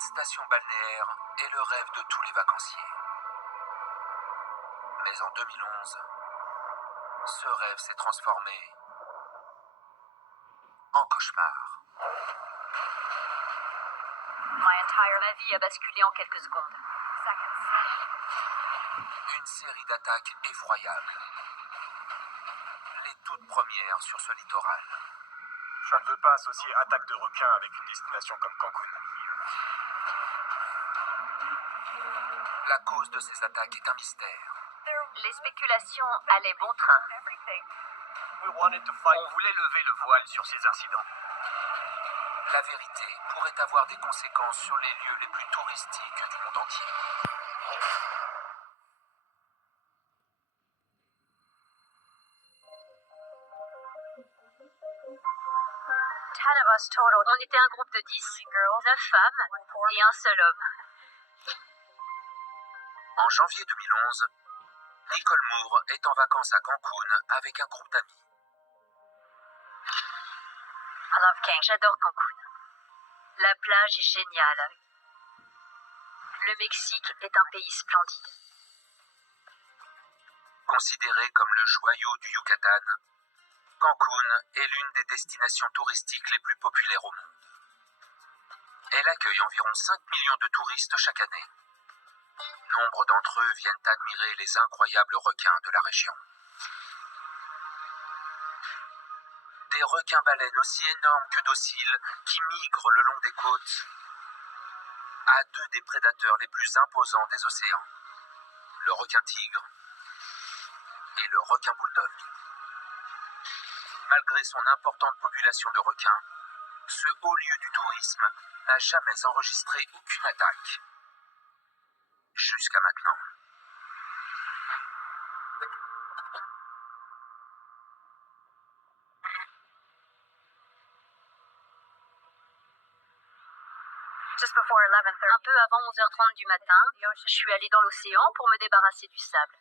Cette station balnéaire est le rêve de tous les vacanciers. Mais en 2011, ce rêve s'est transformé en cauchemar. Ma vie a basculé en quelques secondes. Une série d'attaques effroyables. Les toutes premières sur ce littoral. Je ne veux pas associer attaque de requins avec une destination comme Cancun. La cause de ces attaques est un mystère. Les spéculations allaient bon train. On voulait lever le voile sur ces incidents. La vérité pourrait avoir des conséquences sur les lieux les plus touristiques du monde entier. On était un groupe de 10, 9 femmes et un seul homme. En janvier 2011, Nicole Moore est en vacances à Cancun avec un groupe d'amis. J'adore Cancun. La plage est géniale. Le Mexique est un pays splendide. Considérée comme le joyau du Yucatan, Cancun est l'une des destinations touristiques les plus populaires au monde. Elle accueille environ 5 millions de touristes chaque année. Nombre d'entre eux viennent admirer les incroyables requins de la région. Des requins-baleines aussi énormes que dociles qui migrent le long des côtes à deux des prédateurs les plus imposants des océans, le requin-tigre et le requin-bulldog. Malgré son importante population de requins, ce haut lieu du tourisme n'a jamais enregistré aucune attaque. Jusqu'à maintenant. Un peu avant 11h30 du matin, je suis allée dans l'océan pour me débarrasser du sable.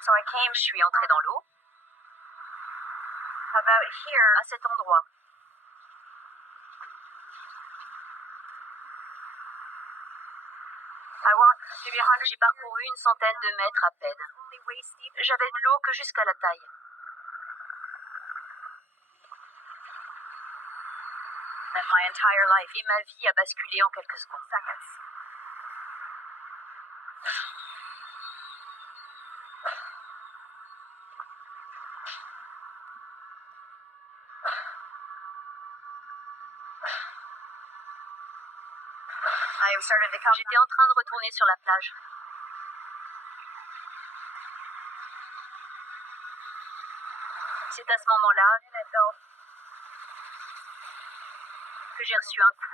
Je suis entrée dans l'eau. À cet endroit. J'ai parcouru une centaine de mètres à peine. J'avais de l'eau que jusqu'à la taille. Et ma vie a basculé en quelques secondes. J'étais en train de retourner sur la plage. C'est à ce moment-là que j'ai reçu un coup.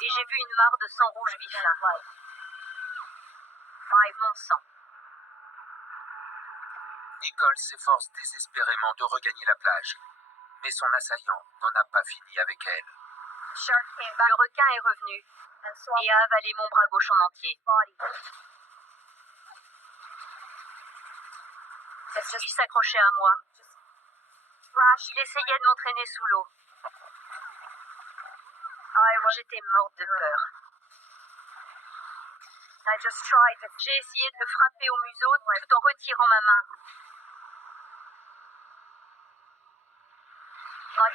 Et j'ai vu une mare de sang rouge vif. Mon sang. Nicole s'efforce désespérément de regagner la plage, mais son assaillant n'en a pas fini avec elle. Le requin est revenu et a avalé mon bras gauche en entier. Il s'accrochait à moi. Il essayait de m'entraîner sous l'eau. J'étais morte de peur. J'ai essayé de le frapper au museau tout en retirant ma main.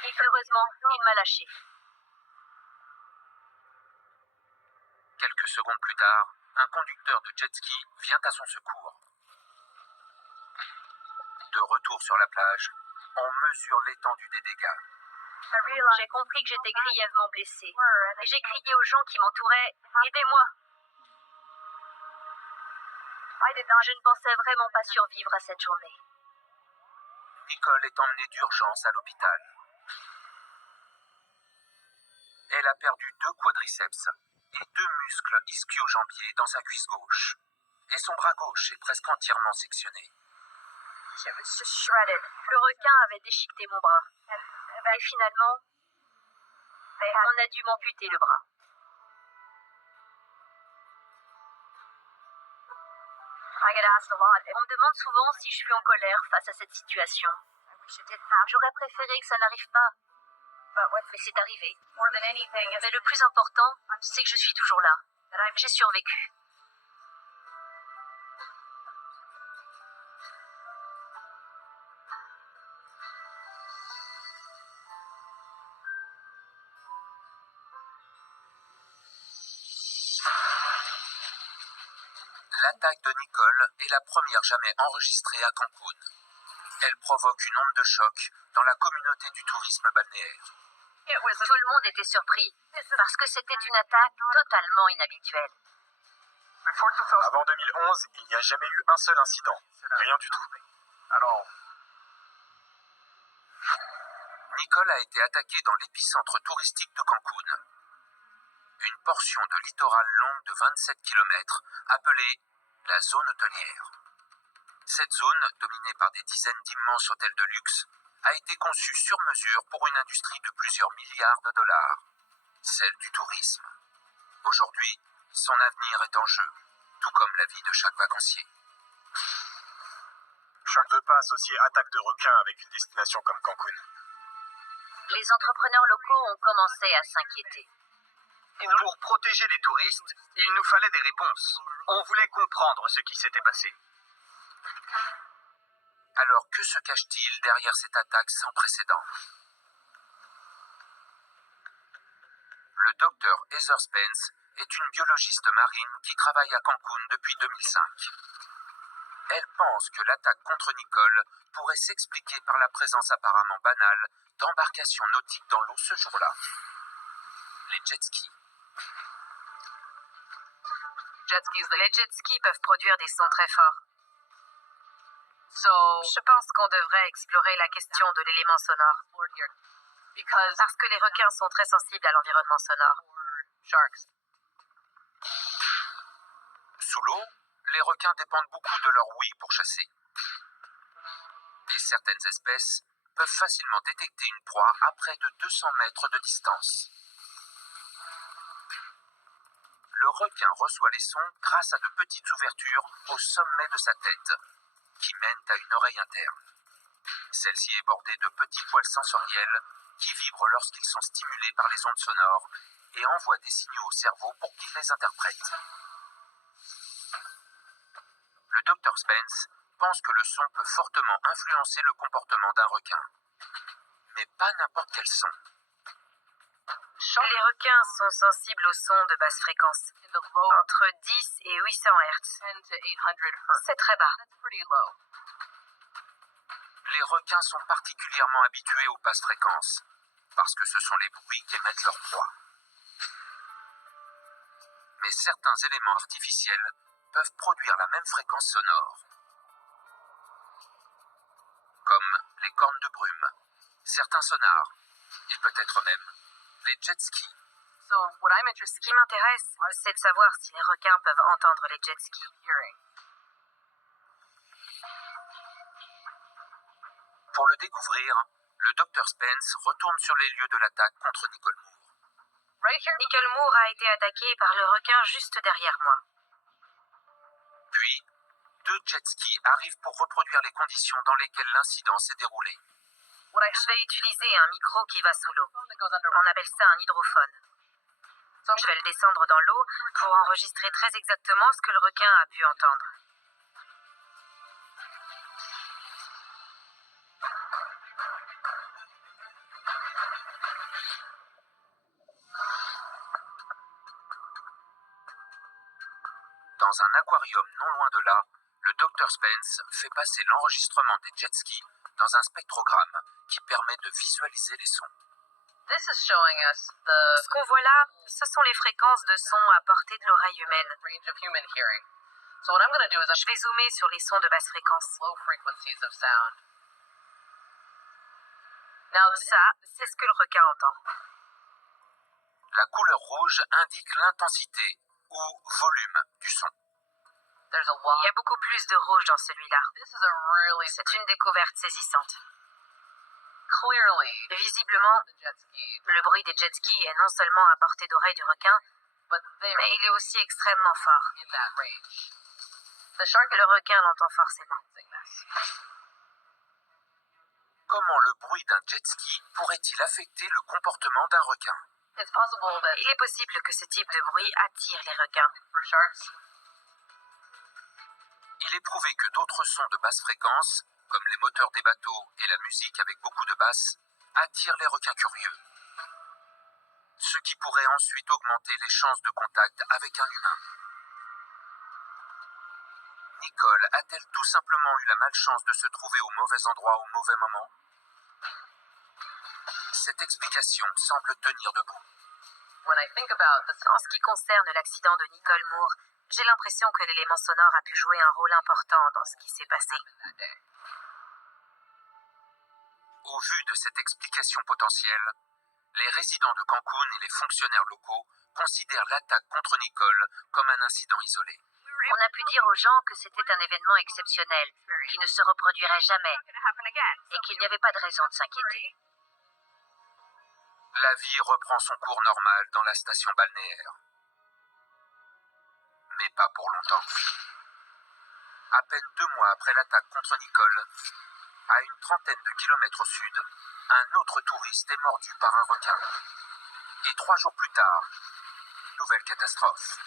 Et heureusement, il m'a lâché. Quelques secondes plus tard, un conducteur de jet ski vient à son secours. De retour sur la plage, on mesure l'étendue des dégâts. J'ai compris que j'étais grièvement blessée. Et j'ai crié aux gens qui m'entouraient « Aidez-moi !» Je ne pensais vraiment pas survivre à cette journée. Nicole est emmenée d'urgence à l'hôpital. Elle a perdu 2 quadriceps et 2 muscles ischio-jambiers dans sa cuisse gauche. Et son bras gauche est presque entièrement sectionné. Le requin avait déchiqueté mon bras. Et finalement, on a dû m'amputer le bras. On me demande souvent si je suis en colère face à cette situation. J'aurais préféré que ça n'arrive pas. Mais c'est arrivé. Mais le plus important, c'est que je suis toujours là. J'ai survécu. L'attaque de Nicole est la première jamais enregistrée à Cancun. Elle provoque une onde de choc dans la communauté du tourisme balnéaire. Tout le monde était surpris, parce que c'était une attaque totalement inhabituelle. Avant 2011, il n'y a jamais eu un seul incident. Rien du tout. Alors, Nicole a été attaquée dans l'épicentre touristique de Cancun. Une portion de littoral longue de 27 km, appelée la zone hôtelière. Cette zone, dominée par des dizaines d'immenses hôtels de luxe, a été conçue sur mesure pour une industrie de plusieurs milliards de dollars, celle du tourisme. Aujourd'hui, son avenir est en jeu, tout comme la vie de chaque vacancier. je ne veux pas associer attaque de requin avec une destination comme Cancun. Les entrepreneurs locaux ont commencé à s'inquiéter. Pour protéger les touristes, il nous fallait des réponses. On voulait comprendre ce qui s'était passé. Alors que se cache-t-il derrière cette attaque sans précédent? Le docteur Heather Spence est une biologiste marine qui travaille à Cancun depuis 2005. Elle pense que l'attaque contre Nicole pourrait s'expliquer par la présence apparemment banale d'embarcations nautiques dans l'eau ce jour-là. Les jet skis. Les jet skis peuvent produire des sons très forts. Je pense qu'on devrait explorer la question de l'élément sonore. Parce que les requins sont très sensibles à l'environnement sonore. Sous l'eau, les requins dépendent beaucoup de leur ouïe pour chasser. Et certaines espèces peuvent facilement détecter une proie à près de 200 mètres de distance. Le requin reçoit les sons grâce à de petites ouvertures au sommet de sa tête, qui mènent à une oreille interne. Celle-ci est bordée de petits poils sensoriels qui vibrent lorsqu'ils sont stimulés par les ondes sonores et envoient des signaux au cerveau pour qu'il les interprète. Le Dr Spence pense que le son peut fortement influencer le comportement d'un requin. Mais pas n'importe quel son. Les requins sont sensibles aux sons de basse fréquence, entre 10 et 800 Hz. C'est très bas. Les requins sont particulièrement habitués aux basses fréquences, parce que ce sont les bruits qu'émettent leurs proies. Mais certains éléments artificiels peuvent produire la même fréquence sonore, comme les cornes de brume, certains sonars, et peut-être même les jet skis. Ce qui m'intéresse, c'est de savoir si les requins peuvent entendre les jet skis. Pour le découvrir, le Dr Spence retourne sur les lieux de l'attaque contre Nicole Moore. Nicole Moore a été attaquée par le requin juste derrière moi. Puis, 2 jet skis arrivent pour reproduire les conditions dans lesquelles l'incident s'est déroulé. Je vais utiliser un micro qui va sous l'eau. On appelle ça un hydrophone. Je vais le descendre dans l'eau pour enregistrer très exactement ce que le requin a pu entendre. Dans un aquarium non loin de là, le Dr Spence fait passer l'enregistrement des jet skis dans un spectrogramme qui permet de visualiser les sons. Ce qu'on voit là, ce sont les fréquences de son à portée de l'oreille humaine. Je vais zoomer sur les sons de basse fréquence. Ça, c'est ce que le requin entend. La couleur rouge indique l'intensité ou volume du son. Il y a beaucoup plus de rouge dans celui-là. C'est une découverte saisissante. Visiblement, le bruit des jet skis est non seulement à portée d'oreille du requin, mais il est aussi extrêmement fort. Le requin l'entend forcément. Comment le bruit d'un jet ski pourrait-il affecter le comportement d'un requin? Il est possible que ce type de bruit attire les requins. Il est prouvé que d'autres sons de basse fréquence, comme les moteurs des bateaux et la musique avec beaucoup de basses, attirent les requins curieux. Ce qui pourrait ensuite augmenter les chances de contact avec un humain. Nicole a-t-elle tout simplement eu la malchance de se trouver au mauvais endroit au mauvais moment? Cette explication semble tenir debout. En ce qui concerne l'accident de Nicole Moore, j'ai l'impression que l'élément sonore a pu jouer un rôle important dans ce qui s'est passé. Au vu de cette explication potentielle, les résidents de Cancun et les fonctionnaires locaux considèrent l'attaque contre Nicole comme un incident isolé. On a pu dire aux gens que c'était un événement exceptionnel, qui ne se reproduirait jamais, et qu'il n'y avait pas de raison de s'inquiéter. La vie reprend son cours normal dans la station balnéaire. Mais pas pour longtemps. À peine 2 mois après l'attaque contre Nicole, à une trentaine de kilomètres au sud, un autre touriste est mordu par un requin. Et 3 jours plus tard, nouvelle catastrophe.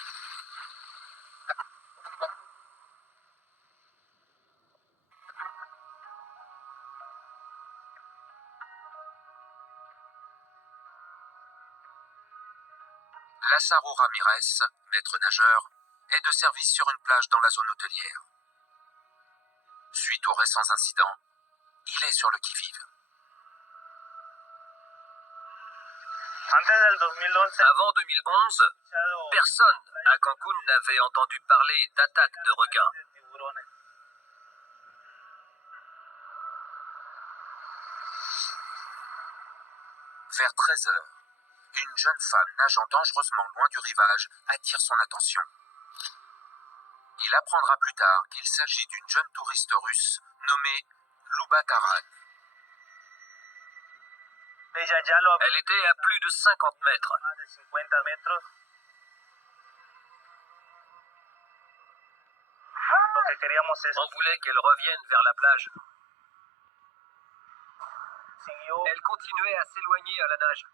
Lázaro Ramirez, maître nageur, est de service sur une plage dans la zone hôtelière. Suite aux récents incidents, il est sur le qui-vive. Avant 2011, personne à Cancun n'avait entendu parler d'attaque de requins. Vers 13 heures, une jeune femme nageant dangereusement loin du rivage attire son attention. Il apprendra plus tard qu'il s'agit d'une jeune touriste russe nommée Luba Taran. Elle était à plus de 50 mètres. On voulait qu'elle revienne vers la plage. Elle continuait à s'éloigner à la nage.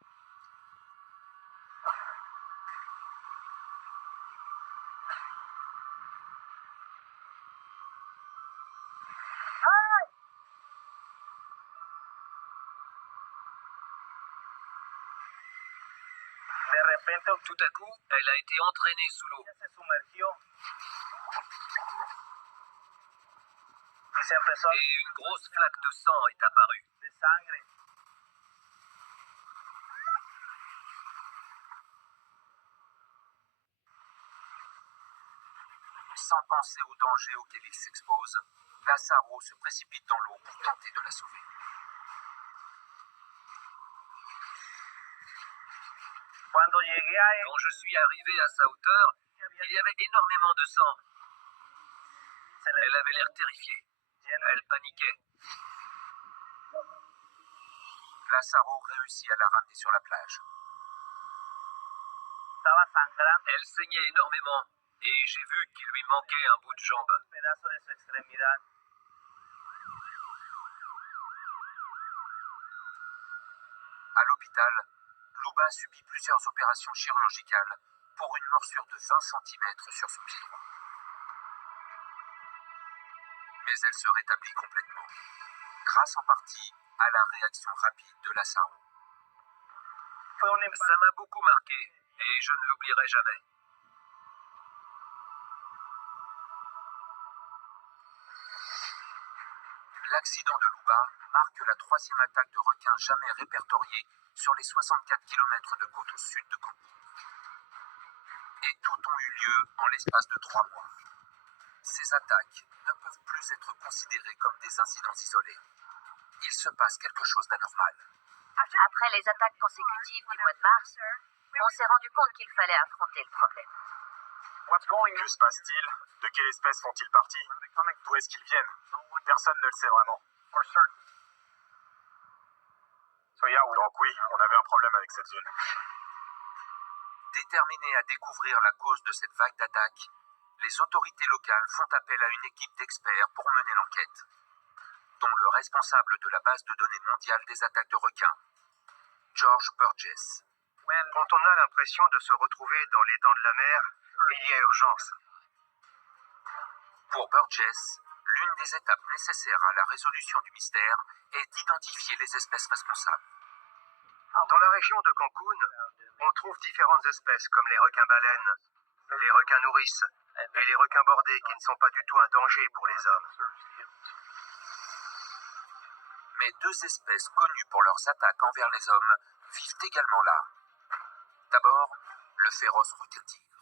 Tout à coup, elle a été entraînée sous l'eau. Et une grosse flaque de sang est apparue. Sans penser au danger auquel il s'expose, Lázaro se précipite dans l'eau pour tenter de la sauver. Quand je suis arrivé à sa hauteur, il y avait énormément de sang. Elle avait l'air terrifiée. Elle paniquait. Lázaro réussit à la ramener sur la plage. Elle saignait énormément et j'ai vu qu'il lui manquait un bout de jambe. À l'hôpital, Luba subit plusieurs opérations chirurgicales pour une morsure de 20 cm sur son pied droit. Mais elle se rétablit complètement, grâce en partie à la réaction rapide de Lázaro. Ça m'a beaucoup marqué et je ne l'oublierai jamais. L'accident de Luba marque la 3e attaque de requin jamais répertoriée sur les 64 km de côte au sud de Cancun. Et toutes ont eu lieu en l'espace de 3 mois. Ces attaques ne peuvent plus être considérées comme des incidents isolés. Il se passe quelque chose d'anormal. Après les attaques consécutives du mois de mars, on s'est rendu compte qu'il fallait affronter le problème. Que se passe-t-il? De quelle espèce font-ils partie? D'où est-ce qu'ils viennent? Personne ne le sait vraiment. Donc oui, on avait un problème avec cette zone. Déterminés à découvrir la cause de cette vague d'attaques, les autorités locales font appel à une équipe d'experts pour mener l'enquête. dont le responsable de la base de données mondiale des attaques de requins, George Burgess. Quand on a l'impression de se retrouver dans les dents de la mer, il y a urgence. Pour Burgess, l'une des étapes nécessaires à la résolution du mystère est d'identifier les espèces responsables. Dans la région de Cancun, on trouve différentes espèces comme les requins-baleines, les requins nourrices et les requins bordés qui ne sont pas du tout un danger pour les hommes. Mais deux espèces connues pour leurs attaques envers les hommes vivent également là. D'abord, le féroce requin-tigre.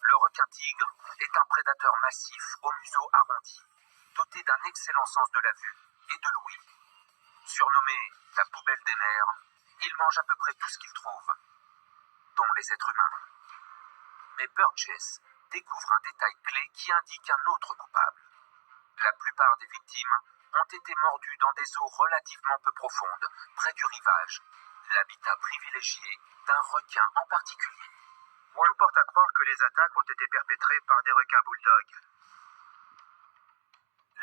Le requin-tigre est un prédateur massif au museau arrondi, doté d'un excellent sens de la vue et de l'ouïe. Surnommé la poubelle des mers, il mange à peu près tout ce qu'il trouve, dont les êtres humains. Mais Burgess découvre un détail clé qui indique un autre coupable. La plupart des victimes ont été mordues dans des eaux relativement peu profondes, près du rivage, l'habitat privilégié d'un requin en particulier. Tout porte à croire que les attaques ont été perpétrées par des requins bulldogs.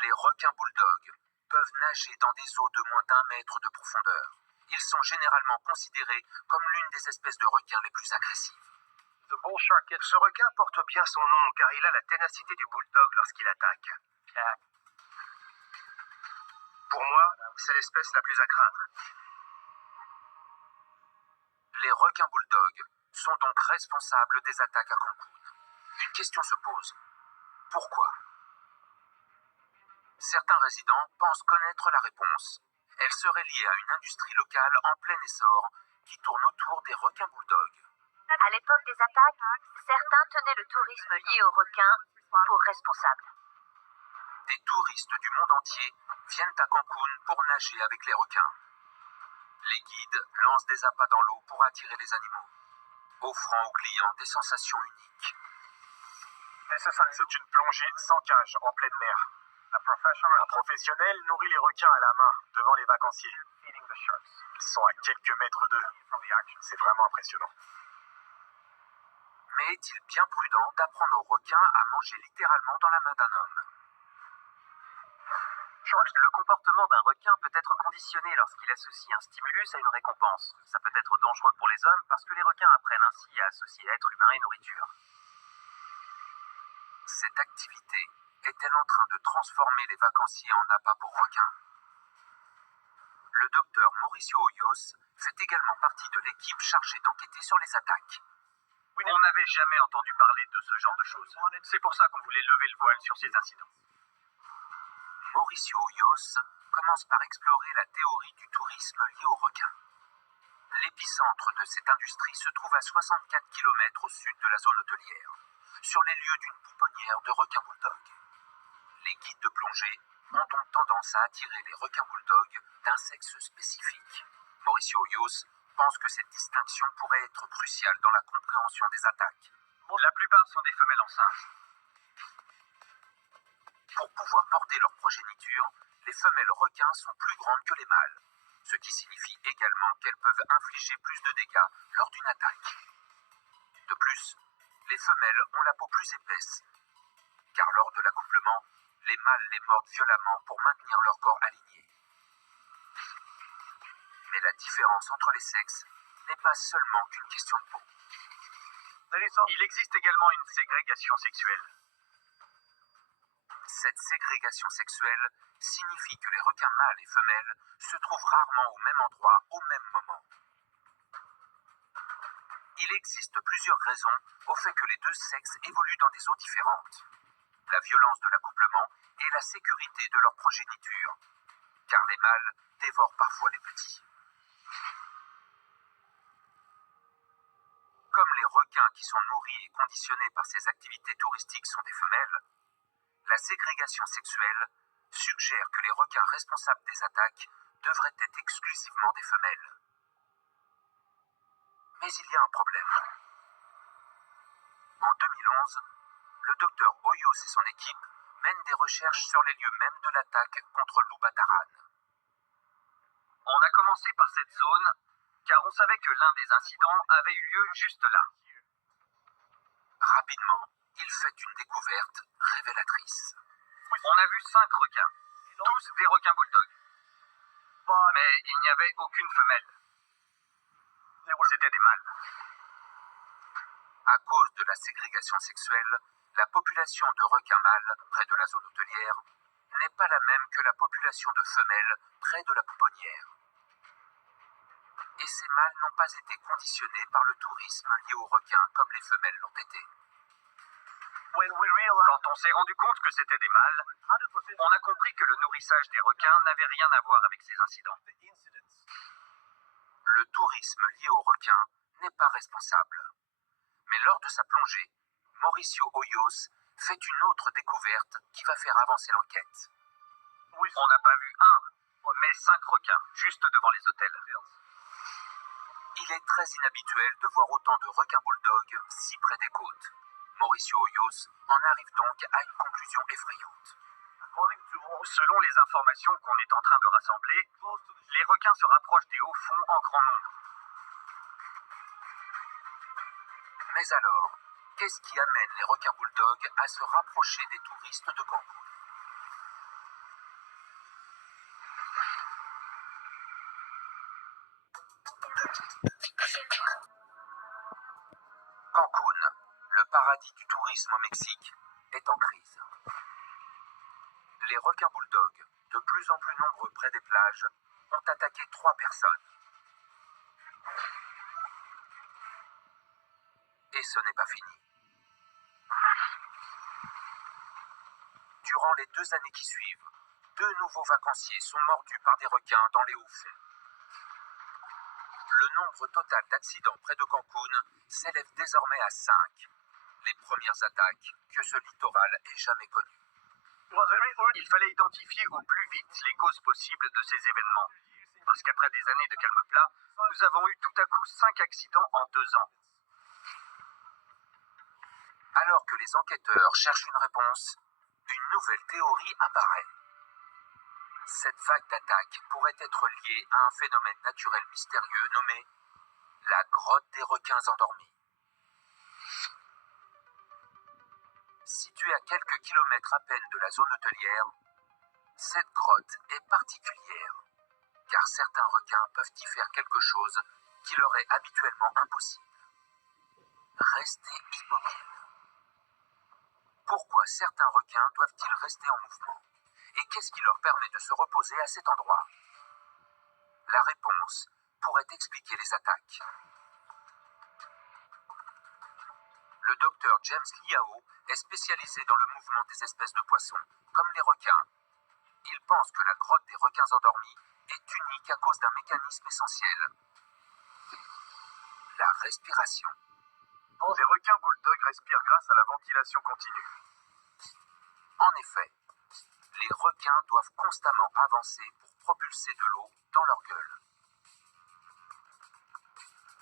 Les requins bulldogs peuvent nager dans des eaux de moins d'1 mètre de profondeur. Ils sont généralement considérés comme l'une des espèces de requins les plus agressives. Ce requin porte bien son nom car il a la ténacité du bulldog lorsqu'il attaque. Pour moi, c'est l'espèce la plus à craindre. Les requins bulldogs sont donc responsables des attaques à Cancun. Une question se pose. Pourquoi? Certains résidents pensent connaître la réponse. Elle serait liée à une industrie locale en plein essor qui tourne autour des requins bulldogs. À l'époque des attaques, certains tenaient le tourisme lié aux requins pour responsable. Des touristes du monde entier viennent à Cancun pour nager avec les requins. Les guides lancent des appâts dans l'eau pour attirer les animaux, offrant aux clients des sensations uniques. C'est une plongée sans cage, en pleine mer. Un professionnel nourrit les requins à la main, devant les vacanciers. Ils sont à quelques mètres d'eux. C'est vraiment impressionnant. Mais est-il bien prudent d'apprendre aux requins à manger littéralement dans la main d'un homme? Le comportement d'un requin peut être conditionné lorsqu'il associe un stimulus à une récompense. Ça peut être dangereux pour les hommes parce que les requins apprennent ainsi à associer être humain et nourriture. Cette activité est-elle en train de transformer les vacanciers en appâts pour requins? Le docteur Mauricio Hoyos fait également partie de l'équipe chargée d'enquêter sur les attaques. On n'avait jamais entendu parler de ce genre de choses. C'est pour ça qu'on voulait lever le voile sur ces incidents. Mauricio Hoyos commence par explorer la théorie du tourisme lié aux requins. L'épicentre de cette industrie se trouve à 64 km au sud de la zone hôtelière, sur les lieux d'une pouponnière de requins bulldogs. Les guides de plongée ont donc tendance à attirer les requins bulldogs d'un sexe spécifique. Mauricio Hoyos pense que cette distinction pourrait être cruciale dans la compréhension des attaques. La plupart sont des femelles enceintes. Pour pouvoir porter leur progéniture, les femelles requins sont plus grandes que les mâles, ce qui signifie également qu'elles peuvent infliger plus de dégâts lors d'une attaque. De plus, les femelles ont la peau plus épaisse, car lors de l'accouplement, les mâles les mordent violemment pour maintenir leur corps aligné. Mais la différence entre les sexes n'est pas seulement qu'une question de peau. Il existe également une ségrégation sexuelle. Cette ségrégation sexuelle signifie que les requins mâles et femelles se trouvent rarement au même endroit au même moment. Il existe plusieurs raisons au fait que les deux sexes évoluent dans des eaux différentes. La violence de l'accouplement et la sécurité de leur progéniture, car les mâles dévorent parfois les petits. Comme les requins qui sont nourris et conditionnés par ces activités touristiques sont des femelles, la ségrégation sexuelle suggère que les requins responsables des attaques devraient être exclusivement des femelles. Mais il y a un problème. En 2011, le docteur Hoyos et son équipe mènent des recherches sur les lieux mêmes de l'attaque contre l'Oubataran. On a commencé par cette zone car on savait que l'un des incidents avait eu lieu juste là. Rapidement, il fait une découverte révélatrice. On a vu 5 requins, tous des requins bulldogs. Mais il n'y avait aucune femelle. C'était des mâles. À cause de la ségrégation sexuelle, la population de requins mâles près de la zone hôtelière n'est pas la même que la population de femelles près de la pouponnière. Et ces mâles n'ont pas été conditionnés par le tourisme lié aux requins comme les femelles l'ont été. Quand on s'est rendu compte que c'était des mâles, on a compris que le nourrissage des requins n'avait rien à voir avec ces incidents. Le tourisme lié aux requins n'est pas responsable. Mais lors de sa plongée, Mauricio Hoyos fait une autre découverte qui va faire avancer l'enquête. On n'a pas vu un, mais 5 requins, juste devant les hôtels. Il est très inhabituel de voir autant de requins bulldogs si près des côtes. Mauricio Hoyos en arrive donc à une conclusion effrayante. Selon les informations qu'on est en train de rassembler, les requins se rapprochent des hauts fonds en grand nombre. Mais alors, qu'est-ce qui amène les requins bulldogs à se rapprocher des touristes de Cancun? Cancun, le paradis du tourisme au Mexique, est en crise. Les requins bulldogs, de plus en plus nombreux près des plages, ont attaqué 3 personnes. Et ce n'est pas fini. Durant les 2 années qui suivent, 2 nouveaux vacanciers sont mordus par des requins dans les hauts fonds. Le nombre total d'accidents près de Cancun s'élève désormais à 5, les premières attaques que ce littoral ait jamais connues. Il fallait identifier au plus vite les causes possibles de ces événements. Parce qu'après des années de calme plat, nous avons eu tout à coup 5 accidents en 2 ans. Alors que les enquêteurs cherchent une réponse, une nouvelle théorie apparaît. Cette vague d'attaques pourrait être liée à un phénomène naturel mystérieux nommé la grotte des requins endormis. Située à quelques kilomètres à peine de la zone hôtelière, cette grotte est particulière, car certains requins peuvent y faire quelque chose qui leur est habituellement impossible. Rester immobile. Pourquoi certains requins doivent-ils rester en mouvement? Et qu'est-ce qui leur permet de se reposer à cet endroit? La réponse pourrait expliquer les attaques. Le docteur James Liao est spécialisé dans le mouvement des espèces de poissons, comme les requins. Il pense que la grotte des requins endormis est unique à cause d'un mécanisme essentiel. La respiration. Les requins bulldogs respirent grâce à la ventilation continue. En effet, les requins doivent constamment avancer pour propulser de l'eau dans leur gueule.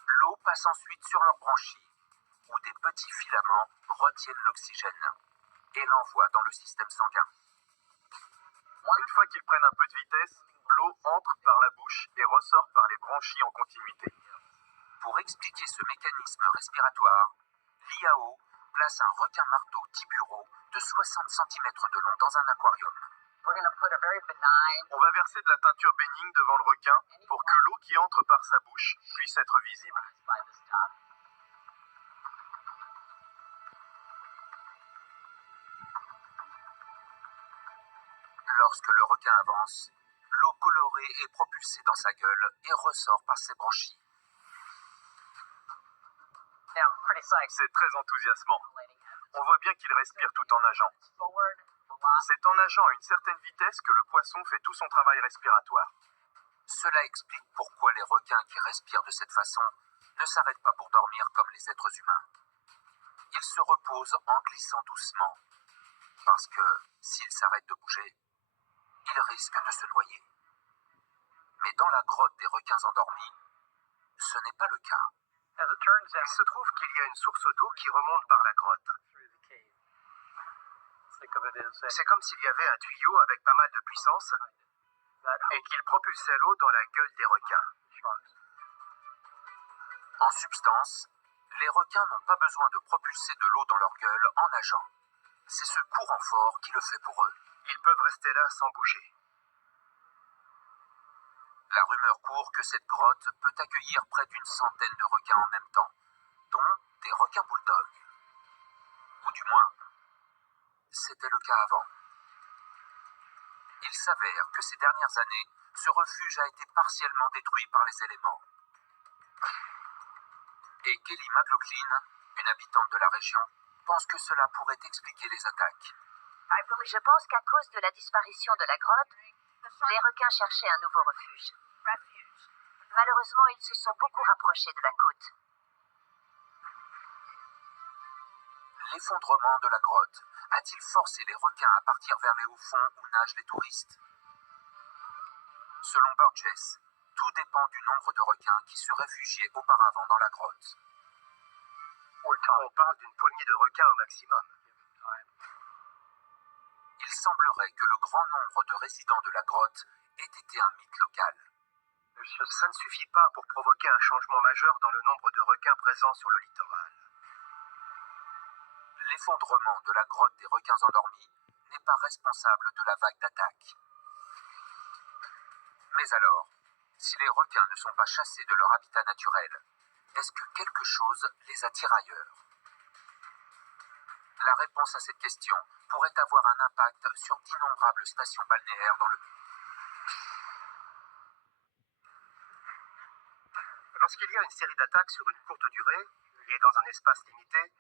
L'eau passe ensuite sur leurs branchies, où des petits filaments retiennent l'oxygène et l'envoient dans le système sanguin. Une fois qu'ils prennent un peu de vitesse, l'eau entre par la bouche et ressort par les branchies en continuité. Pour expliquer ce mécanisme respiratoire, Liao place un requin marteau tiburo de 60 cm de long dans un aquarium. On va verser de la teinture bénigne devant le requin pour que l'eau qui entre par sa bouche puisse être visible. Lorsque le requin avance, l'eau colorée est propulsée dans sa gueule et ressort par ses branchies. C'est très enthousiasmant. On voit bien qu'il respire tout en nageant. C'est en nageant à une certaine vitesse que le poisson fait tout son travail respiratoire. Cela explique pourquoi les requins qui respirent de cette façon ne s'arrêtent pas pour dormir comme les êtres humains. Ils se reposent en glissant doucement, parce que s'ils s'arrêtent de bouger, ils risquent de se noyer. Mais dans la grotte des requins endormis, ce n'est pas le cas. Il se trouve qu'il y a une source d'eau qui remonte par la grotte. C'est comme s'il y avait un tuyau avec pas mal de puissance et qu'il propulsait l'eau dans la gueule des requins. En substance, Les requins n'ont pas besoin de propulser de l'eau dans leur gueule en nageant. C'est ce courant fort qui le fait pour eux. Ils peuvent rester là sans bouger. La rumeur court que cette grotte peut accueillir près d'une centaine de requins en même temps, dont des requins bulldogs. Ou du moins, c'était le cas avant. Il s'avère que ces dernières années, ce refuge a été partiellement détruit par les éléments. Et Kelly McLaughlin, une habitante de la région, pense que cela pourrait expliquer les attaques. Je pense qu'à cause de la disparition de la grotte, les requins cherchaient un nouveau refuge. Malheureusement, ils se sont beaucoup rapprochés de la côte. L'effondrement de la grotte a-t-il forcé les requins à partir vers les hauts-fonds où nagent les touristes? Selon Burgess, tout dépend du nombre de requins qui se réfugiaient auparavant dans la grotte. On parle d'une poignée de requins au maximum. Il semblerait que le grand nombre de résidents de la grotte ait été un mythe local. Ça ne suffit pas pour provoquer un changement majeur dans le nombre de requins présents sur le littoral. L'effondrement de la grotte des requins endormis n'est pas responsable de la vague d'attaque. Mais alors, si les requins ne sont pas chassés de leur habitat naturel, est-ce que quelque chose les attire ailleurs? La réponse à cette question pourrait avoir un impact sur d'innombrables stations balnéaires dans le monde. Lorsqu'il y a une série d'attaques sur une courte durée et dans un espace limité,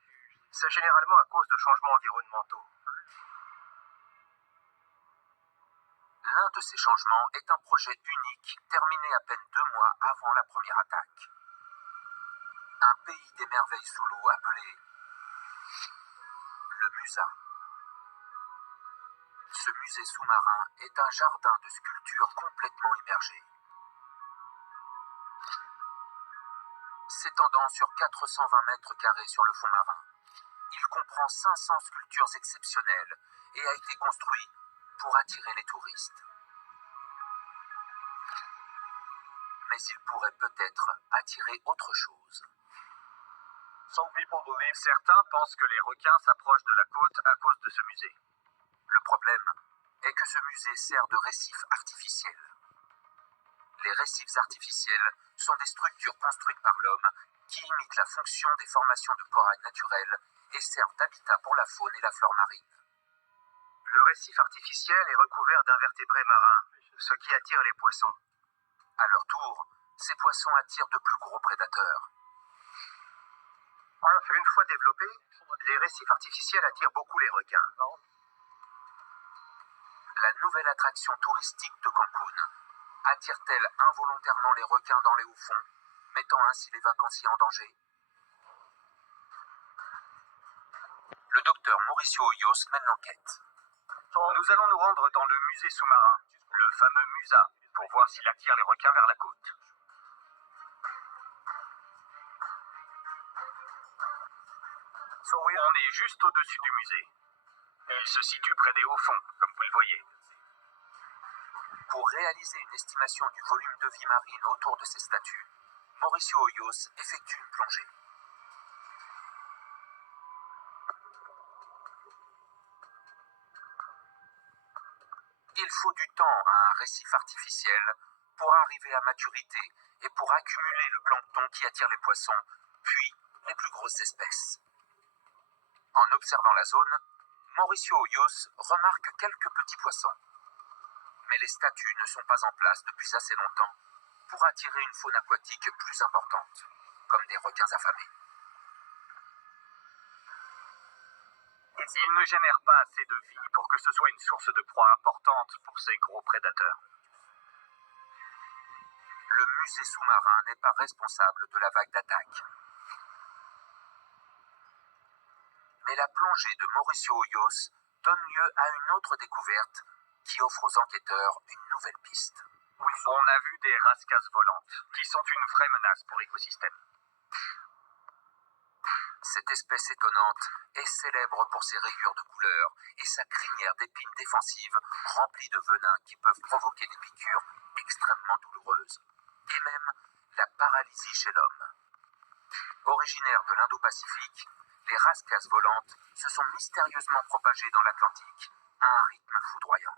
c'est généralement à cause de changements environnementaux. L'un de ces changements est un projet unique terminé à peine 2 mois avant la première attaque. Un pays des merveilles sous l'eau appelé le Musa. Ce musée sous-marin est un jardin de sculptures complètement immergé. S'étendant sur 420 mètres carrés sur le fond marin, il comprend 500 sculptures exceptionnelles et a été construit pour attirer les touristes. Mais il pourrait peut-être attirer autre chose. Certains pensent que les requins s'approchent de la côte à cause de ce musée. Le problème est que ce musée sert de récif artificiel. Les récifs artificiels sont des structures construites par l'homme qui imitent la fonction des formations de corail naturelles et servent d'habitat pour la faune et la flore marine. Le récif artificiel est recouvert d'invertébrés marins, ce qui attire les poissons. À leur tour, ces poissons attirent de plus gros prédateurs. Une fois développés, les récifs artificiels attirent beaucoup les requins. La nouvelle attraction touristique de Cancun attire-t-elle involontairement les requins dans les hauts-fonds, mettant ainsi les vacanciers en danger? Le docteur Mauricio Hoyos mène l'enquête. Nous allons nous rendre dans le musée sous-marin, le fameux Musa, pour voir s'il attire les requins vers la côte. On est juste au-dessus du musée. Il se situe près des hauts-fonds, comme vous le voyez. Pour réaliser une estimation du volume de vie marine autour de ces statues, Mauricio Hoyos effectue une plongée. Il faut du temps à un récif artificiel pour arriver à maturité et pour accumuler le plancton qui attire les poissons, puis les plus grosses espèces. En observant la zone, Mauricio Hoyos remarque quelques petits poissons. Mais les statues ne sont pas en place depuis assez longtemps pour attirer une faune aquatique plus importante, comme des requins affamés. Ils ne génèrent pas assez de vie pour que ce soit une source de proie importante pour ces gros prédateurs. Le musée sous-marin n'est pas responsable de la vague d'attaque. Mais la plongée de Mauricio Hoyos donne lieu à une autre découverte qui offre aux enquêteurs une nouvelle piste. Oui, on a vu des rascasses volantes, qui sont une vraie menace pour l'écosystème. Cette espèce étonnante est célèbre pour ses rayures de couleur et sa crinière d'épines défensives remplie de venin qui peuvent provoquer des piqûres extrêmement douloureuses, et même la paralysie chez l'homme. Originaires de l'Indo-Pacifique, les rascasses volantes se sont mystérieusement propagées dans l'Atlantique à un rythme foudroyant.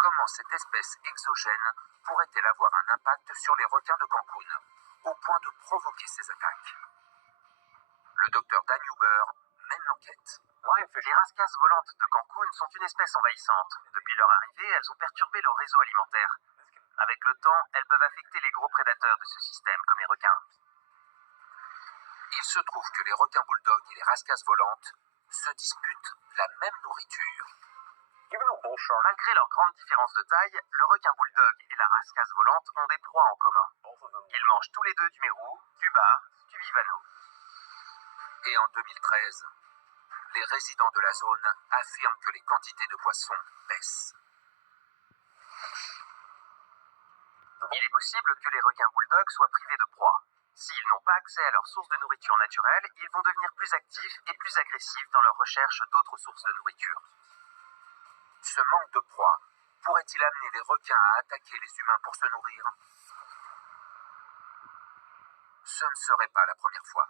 Comment cette espèce exogène pourrait-elle avoir un impact sur les requins de Cancun, au point de provoquer ces attaques? Le docteur Dan Huber mène l'enquête. Les rascasses volantes de Cancun sont une espèce envahissante. Depuis leur arrivée, elles ont perturbé le réseau alimentaire. Avec le temps, elles peuvent affecter les gros prédateurs de ce système, comme les requins. Il se trouve que les requins bulldogs et les rascasses volantes se disputent la même nourriture. Malgré leur grande différence de taille, le requin bulldog et la rascasse volante ont des proies en commun. Ils mangent tous les deux du mérou, du bar, du vivano. Et en 2013, les résidents de la zone affirment que les quantités de poissons baissent. Il est possible que les requins bulldogs soient privés de proie. S'ils n'ont pas accès à leur source de nourriture naturelle, ils vont devenir plus actifs et plus agressifs dans leur recherche d'autres sources de nourriture. Ce manque de proie pourrait-il amener les requins à attaquer les humains pour se nourrir? Ce ne serait pas la première fois.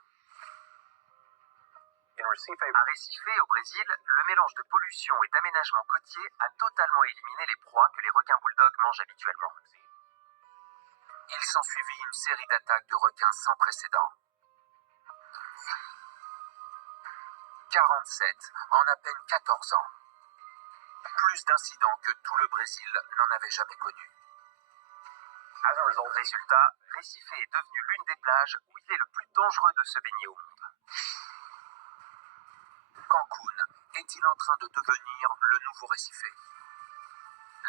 À Recife, au Brésil, le mélange de pollution et d'aménagement côtier a totalement éliminé les proies que les requins bulldogs mangent habituellement. Il s'ensuivit une série d'attaques de requins sans précédent. 47 en à peine 14 ans. Plus d'incidents que tout le Brésil n'en avait jamais connu. Résultat, Recife est devenu l'une des plages où il est le plus dangereux de se baigner au monde. Cancun est-il en train de devenir le nouveau Recife?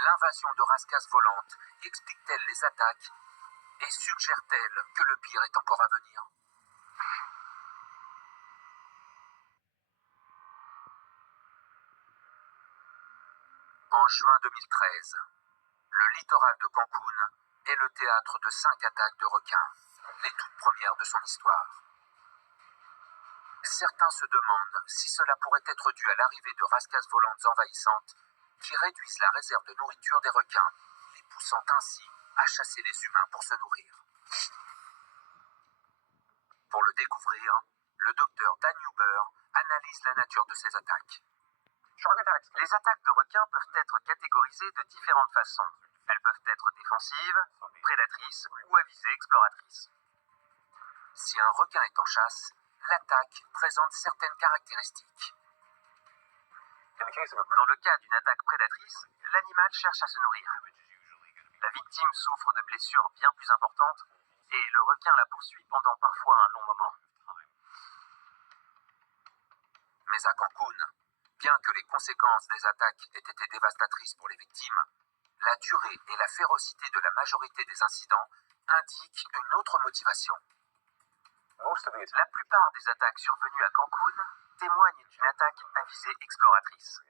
L'invasion de rascasses volantes explique-t-elle les attaques et suggère-t-elle que le pire est encore à venir? En juin 2013, le littoral de Cancun est le théâtre de 5 attaques de requins, les toutes premières de son histoire. Certains se demandent si cela pourrait être dû à l'arrivée de rascasses volantes envahissantes qui réduisent la réserve de nourriture des requins, les poussant ainsi à chasser les humains pour se nourrir. Pour le découvrir, le docteur Dan Huber analyse la nature de ces attaques. Les attaques de requins peuvent être catégorisées de différentes façons. Elles peuvent être défensives, prédatrices ou à visée exploratrice. Si un requin est en chasse, l'attaque présente certaines caractéristiques. Dans le cas d'une attaque prédatrice, l'animal cherche à se nourrir. La victime souffre de blessures bien plus importantes et le requin la poursuit pendant parfois un long moment. Mais à Cancun, bien que les conséquences des attaques aient été dévastatrices pour les victimes, la durée et la férocité de la majorité des incidents indiquent une autre motivation. La plupart des attaques survenues à Cancun témoignent d'une attaque à visée exploratrice.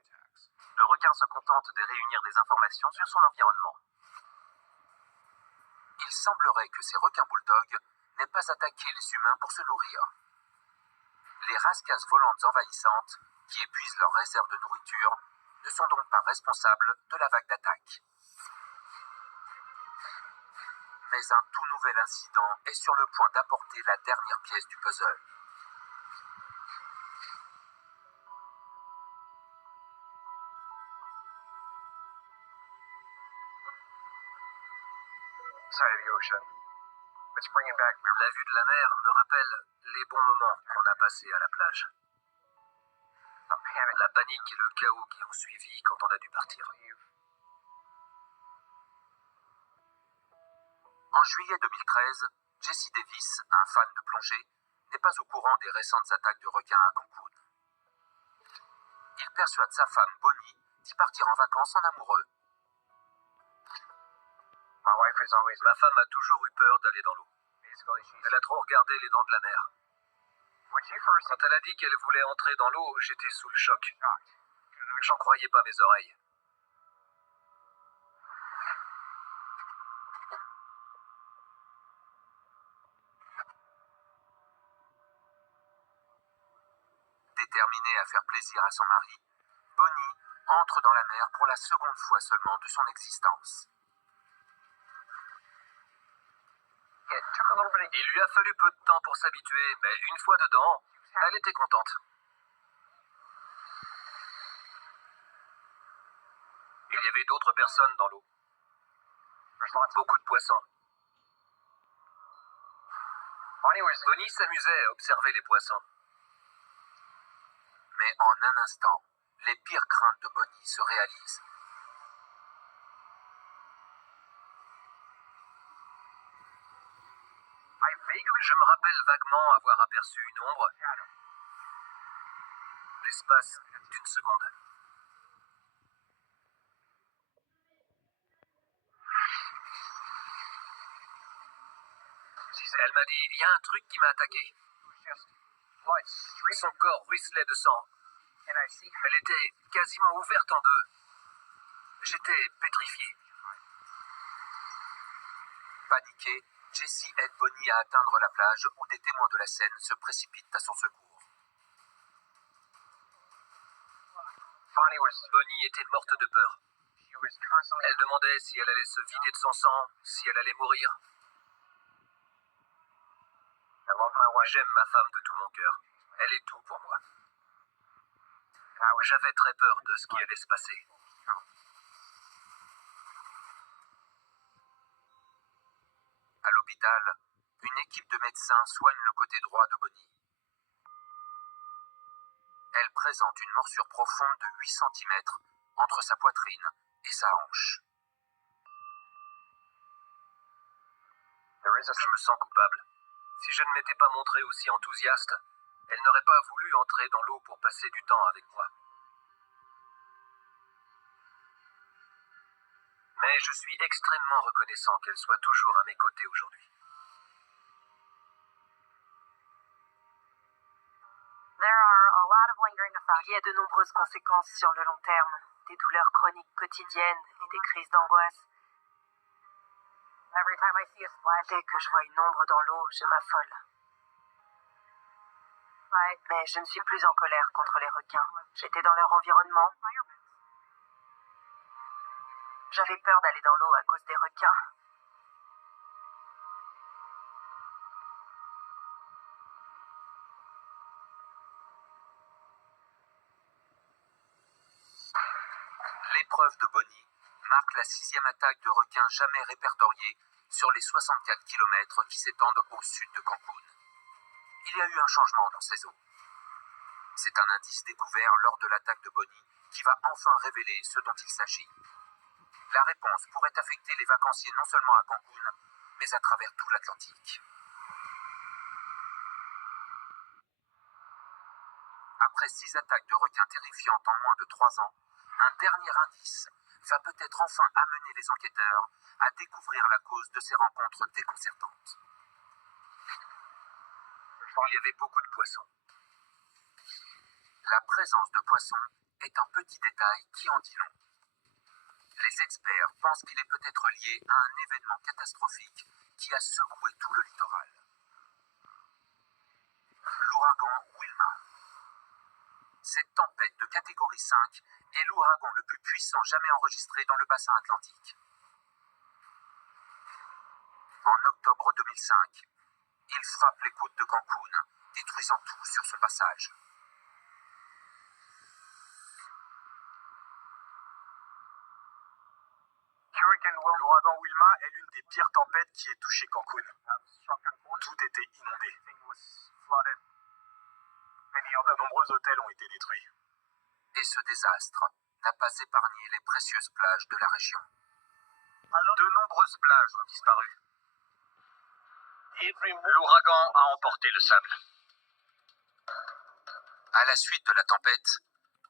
Le requin se contente de réunir des informations sur son environnement. Il semblerait que ces requins bulldogs n'aient pas attaqué les humains pour se nourrir. Les rascasses volantes envahissantes, qui épuisent leurs réserves de nourriture, ne sont donc pas responsables de la vague d'attaque. Mais un tout nouvel incident est sur le point d'apporter la dernière pièce du puzzle. La vue de la mer me rappelle les bons moments qu'on a passés à la plage. La panique et le chaos qui ont suivi quand on a dû partir. En juillet 2013, Jesse Davis, un fan de plongée, n'est pas au courant des récentes attaques de requins à Cancun. Il persuade sa femme Bonnie d'y partir en vacances en amoureux. Ma femme a toujours eu peur d'aller dans l'eau. Elle a trop regardé les dents de la mer. Quand elle a dit qu'elle voulait entrer dans l'eau, j'étais sous le choc. J'en croyais pas mes oreilles. Déterminée à faire plaisir à son mari, Bonnie entre dans la mer pour la seconde fois seulement de son existence. Il lui a fallu peu de temps pour s'habituer, mais une fois dedans, elle était contente. Il y avait d'autres personnes dans l'eau. Beaucoup de poissons. Bonnie s'amusait à observer les poissons. Mais en un instant, les pires craintes de Bonnie se réalisent. Je me rappelle vaguement avoir aperçu une ombre. L'espace d'une seconde. Elle m'a dit, il y a un truc qui m'a attaqué. Son corps ruisselait de sang. Elle était quasiment ouverte en deux. J'étais pétrifié. Paniquée, Jessie aide Bonnie à atteindre la plage où des témoins de la scène se précipitent à son secours. Bonnie était morte de peur. Elle demandait si elle allait se vider de son sang, si elle allait mourir. J'aime ma femme de tout mon cœur. Elle est tout pour moi. J'avais très peur de ce qui allait se passer. À l'hôpital, une équipe de médecins soigne le côté droit de Bonnie. Elle présente une morsure profonde de 8 cm entre sa poitrine et sa hanche. Je me sens coupable. Si je ne m'étais pas montré aussi enthousiaste, elle n'aurait pas voulu entrer dans l'eau pour passer du temps avec moi. Mais je suis extrêmement reconnaissant qu'elle soit toujours à mes côtés aujourd'hui. Il y a de nombreuses conséquences sur le long terme, des douleurs chroniques quotidiennes et des crises d'angoisse. Dès que je vois une ombre dans l'eau, je m'affole. Mais je ne suis plus en colère contre les requins. J'étais dans leur environnement. J'avais peur d'aller dans l'eau à cause des requins. L'épreuve de Bonnie marque la 6e attaque de requins jamais répertoriée sur les 64 km qui s'étendent au sud de Cancun. Il y a eu un changement dans ces eaux. C'est un indice découvert lors de l'attaque de Bonnie qui va enfin révéler ce dont il s'agit. La réponse pourrait affecter les vacanciers non seulement à Cancun, mais à travers tout l'Atlantique. Après 6 attaques de requins terrifiantes en moins de 3 ans, un dernier indice va peut-être enfin amener les enquêteurs à découvrir la cause de ces rencontres déconcertantes. Il y avait beaucoup de poissons. La présence de poissons est un petit détail qui en dit long. Les experts pensent qu'il est peut-être lié à un événement catastrophique qui a secoué tout le littoral. L'ouragan Wilma. Cette tempête de catégorie 5 est l'ouragan le plus puissant jamais enregistré dans le bassin atlantique. En octobre 2005, il frappe les côtes de Cancun, détruisant tout sur son passage. L'ouragan Wilma est l'une des pires tempêtes qui ait touché Cancun. Tout était inondé. De nombreux hôtels ont été détruits. Et ce désastre n'a pas épargné les précieuses plages de la région. De nombreuses plages ont disparu. L'ouragan a emporté le sable. À la suite de la tempête,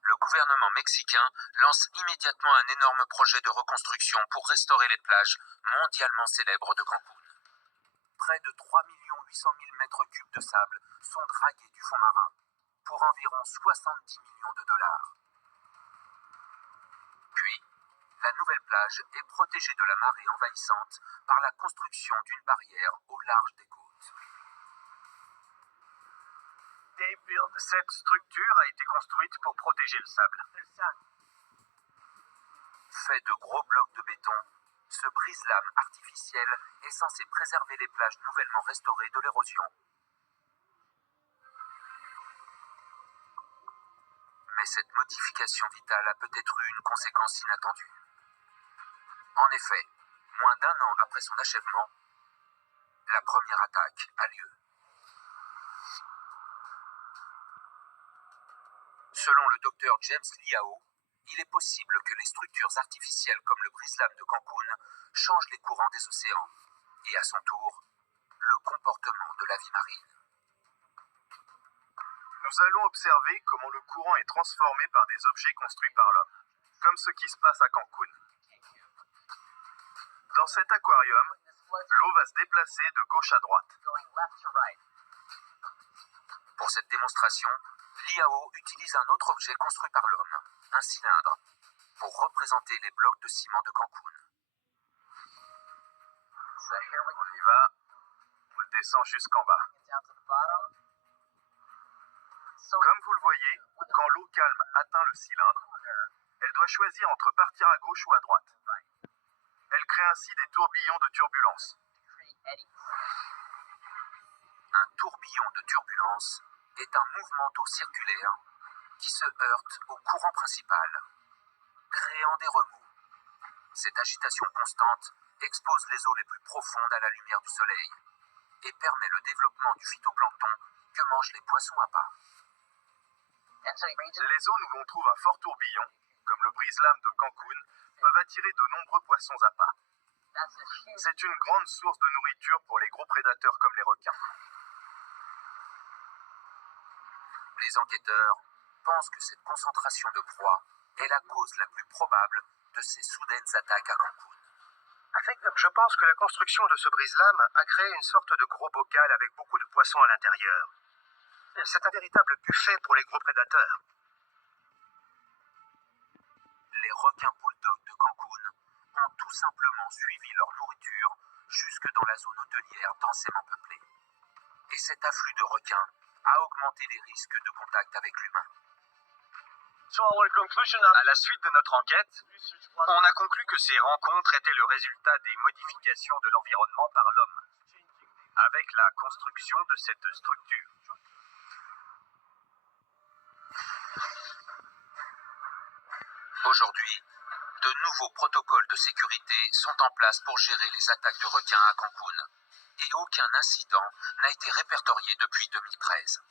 le gouvernement mexicain lance immédiatement un énorme projet de reconstruction pour restaurer les plages mondialement célèbres de Cancun. Près de 3 800 000 mètres cubes de sable sont dragués du fond marin pour environ 70 millions de dollars. Puis, la nouvelle plage est protégée de la marée envahissante par la construction d'une barrière au large des côtes. Cette structure a été construite pour protéger le sable. Fait de gros blocs de béton, Ce brise-lames artificiel est censé préserver les plages nouvellement restaurées de l'érosion. Mais cette modification vitale a peut-être eu une conséquence inattendue. En effet, moins d'un an après son achèvement, la première attaque a lieu. Selon le docteur James Liao, il est possible que les structures artificielles comme le brise-lames de Cancun changent les courants des océans et, à son tour, le comportement de la vie marine. Nous allons observer comment le courant est transformé par des objets construits par l'homme, comme ce qui se passe à Cancun. Dans cet aquarium, l'eau va se déplacer de gauche à droite. Pour cette démonstration, Liao utilise un autre objet construit par l'homme, un cylindre, pour représenter les blocs de ciment de Cancun. On y va, on le descend jusqu'en bas. Comme vous le voyez, quand l'eau calme atteint le cylindre, elle doit choisir entre partir à gauche ou à droite. Elle crée ainsi des tourbillons de turbulence. Un tourbillon de turbulence est un mouvement d'eau circulaire qui se heurte au courant principal, créant des remous. Cette agitation constante expose les eaux les plus profondes à la lumière du soleil et permet le développement du phytoplancton que mangent les poissons à part. Les zones où l'on trouve un fort tourbillon, comme le brise-lames de Cancun, peuvent attirer de nombreux poissons à pas. C'est une grande source de nourriture pour les gros prédateurs comme les requins. Les enquêteurs pensent que cette concentration de proie est la cause la plus probable de ces soudaines attaques à Cancun. Je pense que la construction de ce brise-lames a créé une sorte de gros bocal avec beaucoup de poissons à l'intérieur. C'est un véritable buffet pour les gros prédateurs. Les requins bulldogs de Cancun ont tout simplement suivi leur nourriture jusque dans la zone hôtelière densément peuplée. Et cet afflux de requins a augmenté les risques de contact avec l'humain. À la suite de notre enquête, on a conclu que ces rencontres étaient le résultat des modifications de l'environnement par l'homme, avec la construction de cette structure. Aujourd'hui, de nouveaux protocoles de sécurité sont en place pour gérer les attaques de requins à Cancun, et aucun incident n'a été répertorié depuis 2013.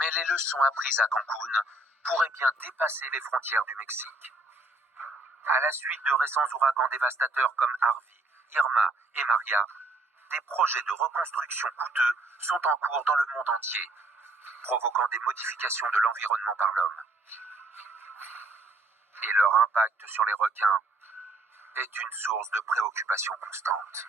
Mais les leçons apprises à Cancun pourraient bien dépasser les frontières du Mexique. À la suite de récents ouragans dévastateurs comme Harvey, Irma et Maria, des projets de reconstruction coûteux sont en cours dans le monde entier, provoquant des modifications de l'environnement par l'homme. Et leur impact sur les requins est une source de préoccupation constante.